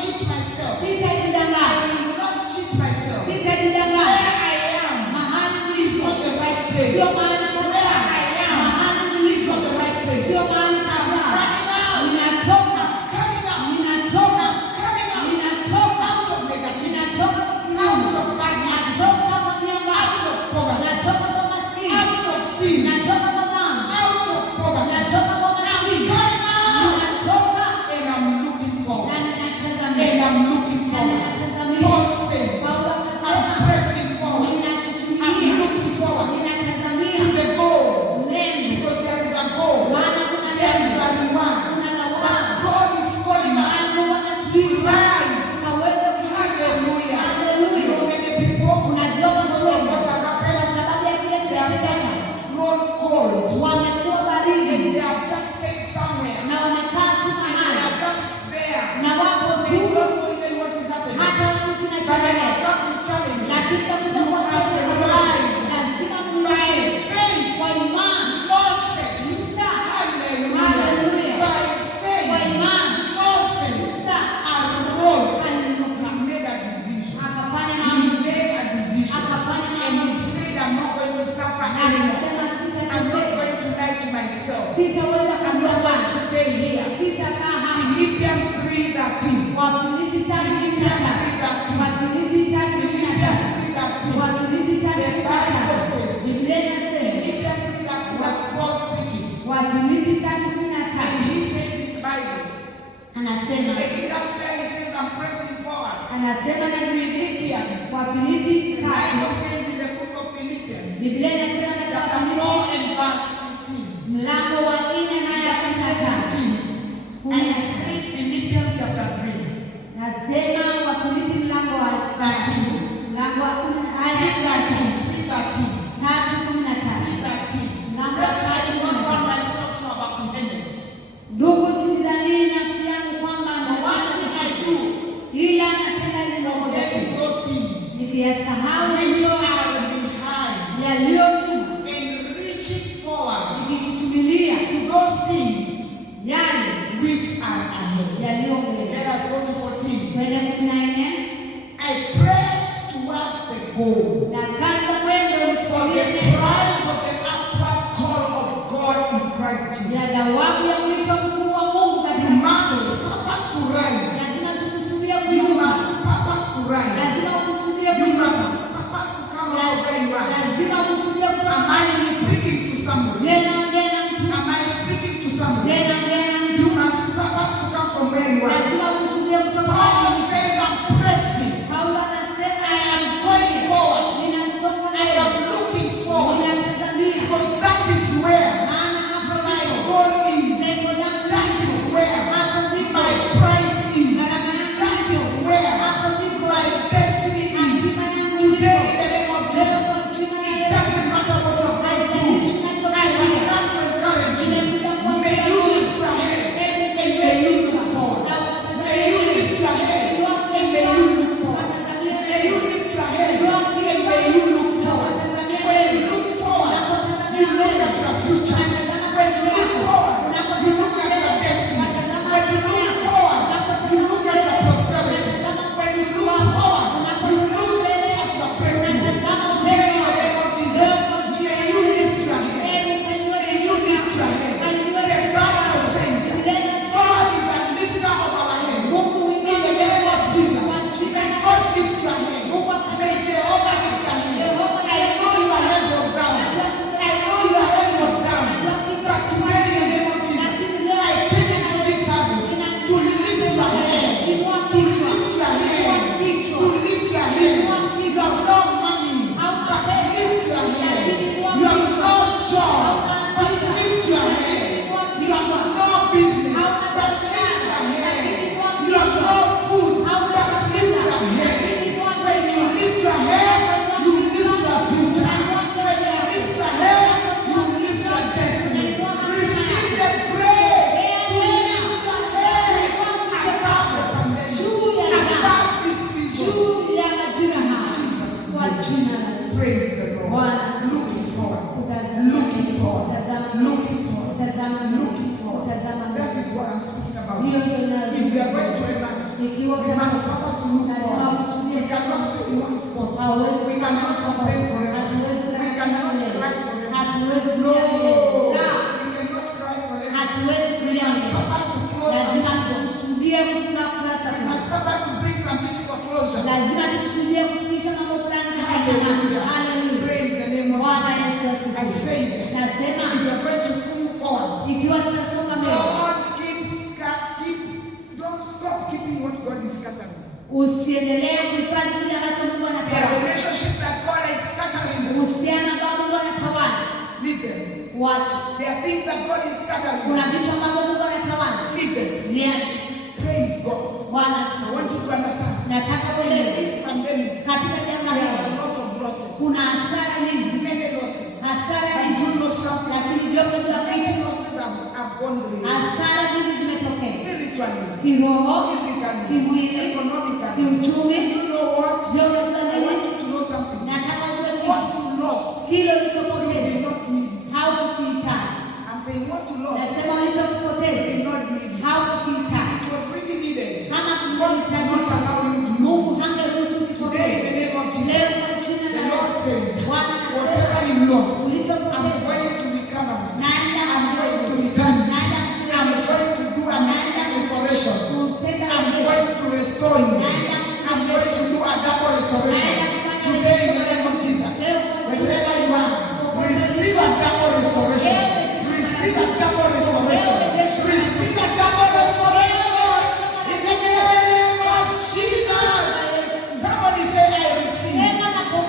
cheat myself. I Sitajidanganya. will not cheat myself. Sitajidanganya. Where I am Mahali is not the right place. sio mahali Where pazuri. I am Mahali is nilipo not the right place. sio mahali I'm pazuri. coming out. Ninatoka. Coming out. Ninatoka. Coming out. Ninatoka. Out of negativity. Ninatoka Out of bad attitude. Natoka kwa miamba. Out of poverty. Natoka kwa maskini. Out of sin. Natoka kwa dhambi. Out of poverty. Natoka kwa I'm maskini. coming out. Ninatoka And I'm looking forward. na ninatazamia. And I'm looking Na forward. ninatazamia. Paul says, Paulo I'm akasema, pressing forward. I'm ninachuchulia. looking forward Ninatazamia. to the goal. Lengo. Because there is a goal. Maana kuna There is lengo. a reward. Kuna But thawabu. God is calling us Maana to wanatuita. rise. Kaweze kuinuka. Hallelujah. You Hallelujah. know many people, Unajua watu because of wengi, what has kwa happened, sababu ya kile they have kilichotokea, just grown cold. wamekuwa And baridi they have just stayed somewhere. na wamekaa tu And they mahali are just there. na wapo They tu, don't know even what is happening. hata wajui But I kinachoendelea. have come to challenge you. Lakini takuja You kuwaambia must kwamba rise lazima by mwinuke faith. kwa imani. Moses. Musa, Hallelujah. Hallelujah. By kwa faith. imani, Moses Musa arose. aliinuka, He made a decision. akafanya He maamuzi, made a decision. akafanya And he maamuzi, said, I'm not going to suffer anymore. akasema I'm not sitateseka, going to lie to myself. sitaweza I'm not going kujidanganya, to stay here. sitakaa hapa. Philippians 3:13. Wafilipi 3:13. Wafilipi 3:13. Wafilipi 3:13. Biblia inasema, Philippians 3:13. That's Paul speaking. Wafilipi And 3:13. he says in the Bible. Anasema, And that's where he says, I'm pressing forward. anasema na Philippians. Wafilipi The Bible 3. says in the book of Philippians, Biblia inasema katika chapter 4 Wafilipi and verse 15. mlango wa 4 na aya 15. I said Philippians chapter 3. Nasema Wafilipi mlango wa 13. mlango wa 10 aya 13. 3:13. 3:13. Mlango wa 3:13. I do not 13. want myself to have apprehended. Ndugu, sidhani nafsi yangu kwamba What did I do? ila natenda ile mambo Forgetting yote those things nikiyasahau which yaliyo are behind yaliyo nyuma, and reaching forward nikichuchumilia to those things yale which are ahead. yaliyo mbele. Let us go to 14. Kwenda 14. I press towards the goal Na kaza mwendo for the ulifikirie prize of the upward call of God in Christ Jesus. ya thawabu ya mwito mkuu wa Mungu You katika must Kristo. purpose to rise. Lazima tukusudia You kuinuka. must purpose to rise. Lazima ukusudia You kuinuka. must purpose to come out where you are. Lazima ukusudia kutoka Am I mahali ulipo. speaking to somebody? Je, naongea na mtu? Am I speaking to somebody? Je, naongea na mtu? You must purpose to come from where you are. Lazima ukusudia kutoka mahali Paul ulipo. says, I'm pressing We must purpose to move forward. We cannot stay in one spot. We cannot complain forever. We cannot cry forever. No, we cannot cry forever. We must purpose to close some doors. We must purpose to bring some things to closure. Hallelujah. Praise the name of Jesus. I say that if you are going to move forward, don't stop keeping what God is scattering. Usiendelee kuhifadhi kile ambacho Mungu The anatawala. relationship that God is scattering. Uhusiano ambao Mungu anatawala. Leave them. Wacha. There are things that God is scattering. Kuna vitu ambavyo Mungu anatawala. Leave them. Viache. Praise God. Bwana I asifiwe. want you to understand. Nataka In uelewe. this pandemic, Katika janga there are hili a lot of losses. kuna hasara nyingi. Many losses. Hasara But nyingi. you know something? Lakini vyote vya Many losses have gone the way. hasara nyingi zimetokea. Spiritually, Kiroho, physically, kimwili, economically. kiuchumi. You know what? Vyote I vya want you to know something. nataka ujue What kitu. you lost, Kile you ulichopoteza did not need it. haukukihitaji. I'm saying what you lost, Nasema you ulichopoteza did not need it. haukukihitaji. It was really needed. Kama God did not allow you to Mungu lose. hangeruhusu Today in the kitokee. name of Leo Jesus, kwa jina the la Lord Yesu. says, Bwana whatever anasema you lost, I'm ulichopoteza going to recover it. naenda I'm going to return it. naenda I'm going to do a restoration. kutenda I'm rejesho. going to restore you. I'm going to do a double restoration. Today in the name of Jesus, wherever you are, receive a double restoration. Receive a double restoration. Receive a double restoration. In the name of Jesus. Somebody say, I receive.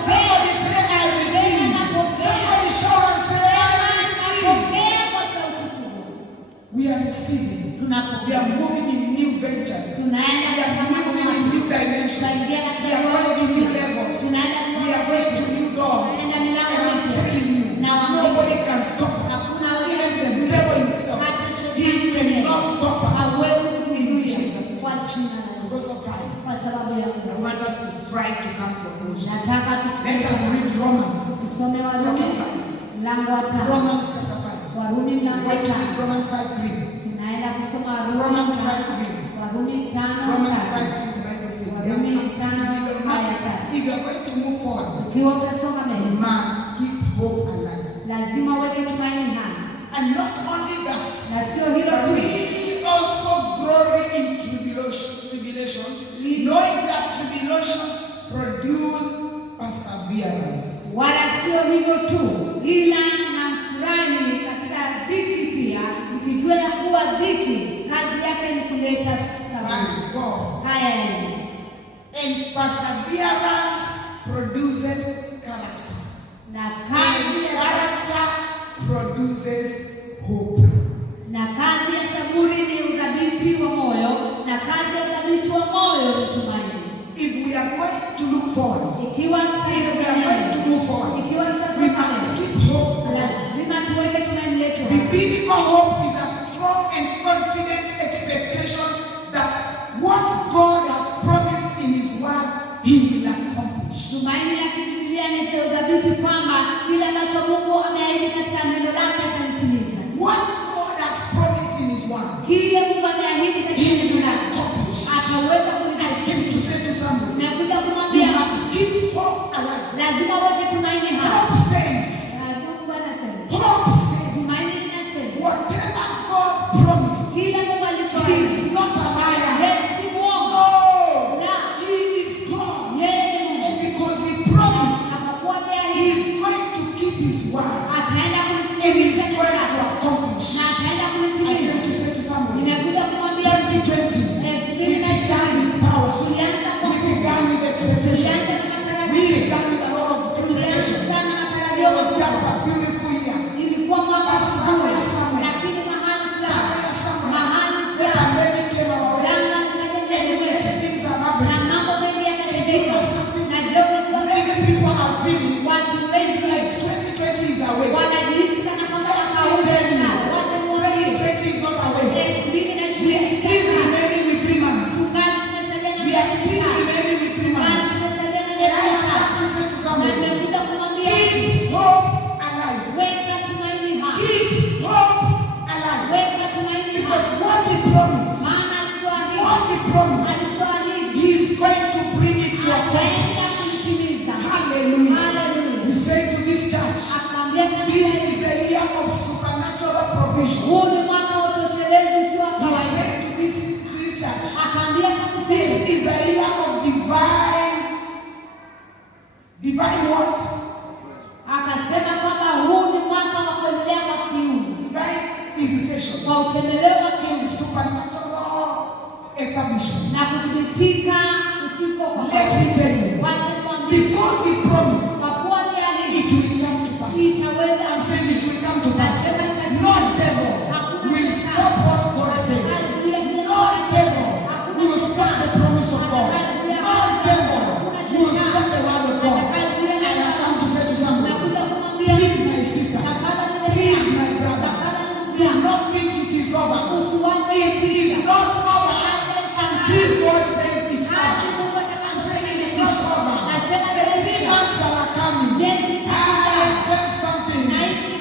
Somebody say, I receive. Somebody shout and say, I receive. Napokea kwa sauti kubwa. We are receiving. We Tunapokea. are moving in new ventures. Tunaenda We are katika moving in new dimensions. tunaingia We katika are going to new levels. tunaenda We are going to new doors. Tunaenda And milango I'm mipya. telling you, nobody can stop us. Hakuna Even wewe the devil himself, he cannot stop us. hawezi In kutuzuia Jesus' name. kwa jina la Because Yesu. of time, Kwa sababu ya I Mungu. want us to try to come to a conclusion. Nataka Let us read Romans tusome Warumi mlango wa 5. Romans chapter 5. Warumi We're mlango wa going to read 5. Romans 5:3. Tunaenda kusoma Warumi Romans 5. 5:3. Warumi 5. Romans 5:3, the Bible says, Warumi 5 if you are going to move forward, Ukiwa utasonga you mbele, must keep hope alive. lazima uweke tumaini hai. And not only that, Na sio hilo but tu, we also glory in tribulations, knowing that tribulations produce perseverance. wala sio hivyo tu, ila namfurahi katika dhiki pia, mkijua ya kuwa dhiki kazi yake ni kuleta saburi. Verse 4. Haya, And perseverance produces character. na And kazi ya character produces hope. na kazi ya saburi ni udhabiti wa moyo, na kazi ya udhabiti wa moyo ni tumaini. If we are going to look forward, Ikiwa if we are going to move forward, ikiwa we tutasonga must mbele, keep hope alive. lazima tuweke tumaini letu hai. Biblical hope is a strong and confident expectation that what God has promised in His Word, He will accomplish. Tumaini la kibibilia ni udhabiti kwamba kile ambacho Mungu ameahidi katika neno lake atalitimiza. What God has promised in His Word, Kile Mungu ameahidi katika He neno will lake accomplish. ataweza I kulitimiza. came to say to somebody, Nakuja you kumwambia must keep hope alive. lazima uweke tumaini hai. Hope says, Mungu anasema, hope says, tumaini linasema whatever God promised, kile Mungu He alichoahidi, is not a liar. yeye si mwongo. No, He is God. Yeye ni And Mungu. because He promised, Akakuwa He ameahidi, is going to keep His word. ataenda And He kulitimiza is neno going lake. to accomplish. Na ataenda I came to kulitimiza. say to somebody, Nimekuja kumwambia 2020, we began with power. tulianza kwa We began with expectation. tulianza na We matarajio. began with a lot of expectation. Tulianza na It matarajio was just makubwa. a beautiful year. Ilikuwa mwaka mzuri, Somewhere. lakini mahali Somewhere, fulani, mahali the fulani, pandemic came our way. janga likaja And kwetu, many things are na happening. mambo mengi And you yakatendeka. know something? Na je, unajua Many people are feeling watu it's wengi like 2020 is a waste. wanajihisi kana kwamba mwaka huu sana. Wacha niwaambie, 2020 is not a waste. 2020 We are still sana. remaining with 3 months. Tungali tumesalia na We are still miaka mitano. remaining with 3 Tungali months. tumesalia na And I miaka have mitano. come to say to Na somebody, nimekuja kumwambia keep hope alive. weka tumaini hai. Keep hope alive. Weka tumaini hai. Because what He promised, Maana alituahidi. what He promised, Alituahidi. is a year of divine what? Akasema kwamba huu ni mwaka wa kuendelea kwa kiungu. Divine visitation. Kwa utembeleo wa kiungu. Supernatural establishment. Na kudhibitika usipo kwa let me tell you. Because he promised. It will come to pass. I'm saying it will come to pass. No devil will stop what God said. No devil will stop the promise of God. No devil will stop the word of God. I have come to say to someone, please my sister, please my brother, do not think it is over. It is not over until God says it's over. I'm saying it's not over. The demons that are coming, I said something.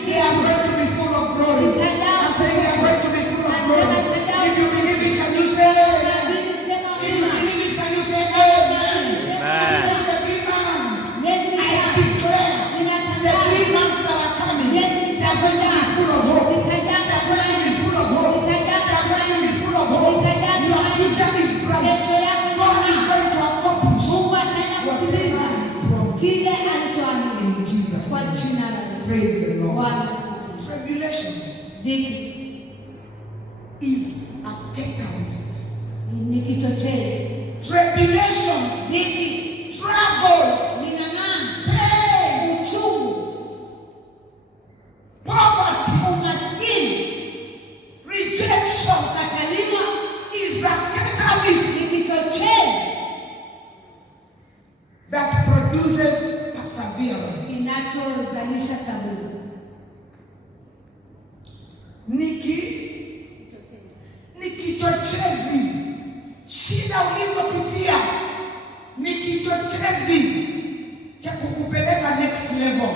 They are going to be full of glory. I'm saying they are going to be full of glory. If you believe it, can you say amen? If you believe it, can you say amen? I'm saying the 3 months, I declare the 3 months that are coming, they are going to be full of hope. They are going to be full of hope. They are going to be full of hope. Your future is bright. God is going to accomplish kile alichoahidi in Jesus' kwa name. jina la Yesu. Praise the Lord. Bwana asifiwe. Tribulations Dhiki is a catalyst. ni kichochezi. Tribulations, Dhiki, struggles, ming'ang'ano, pain, uchungu, poverty, umaskini, rejection kukataliwa is a catalyst ni kichochezi that produces perseverance. kinachozalisha saburi. Ni kichochezi. Shida ulizopitia ni kichochezi cha kukupeleka next level.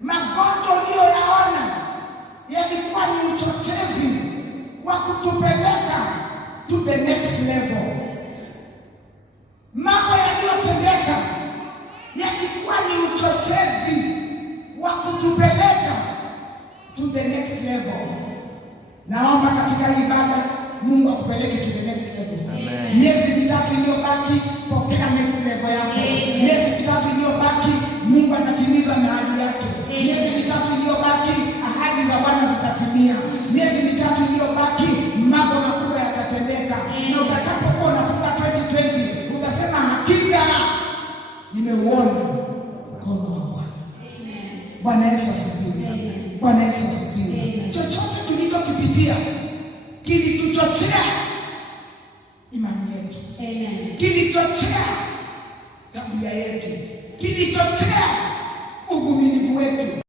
Magonjwa uliyoyaona yalikuwa ni uchochezi wa kutupeleka to the next level. Mambo yaliyotendeka yalikuwa ni uchochezi wa kutupeleka to the next level. Naomba katika ibada Mungu akupeleke to the next level. Amen. Miezi mitatu iliyobaki, pokea next level yako. Miezi mitatu iliyobaki, Mungu atatimiza ahadi yake. Miezi mitatu iliyobaki, ahadi za Bwana zitatimia. Miezi mitatu iliyobaki, mambo makubwa yatatendeka. Na utakapokuwa unafunga 2020, utasema hakika nimeuona mkono wa Bwana. Bwana Yesu asifiwe. Bwana Yesu asifiwe. Chochote tulichokipitia kilituchochea imani yetu. Kilichochea tabia yetu. Kilichochea uvumilivu wetu.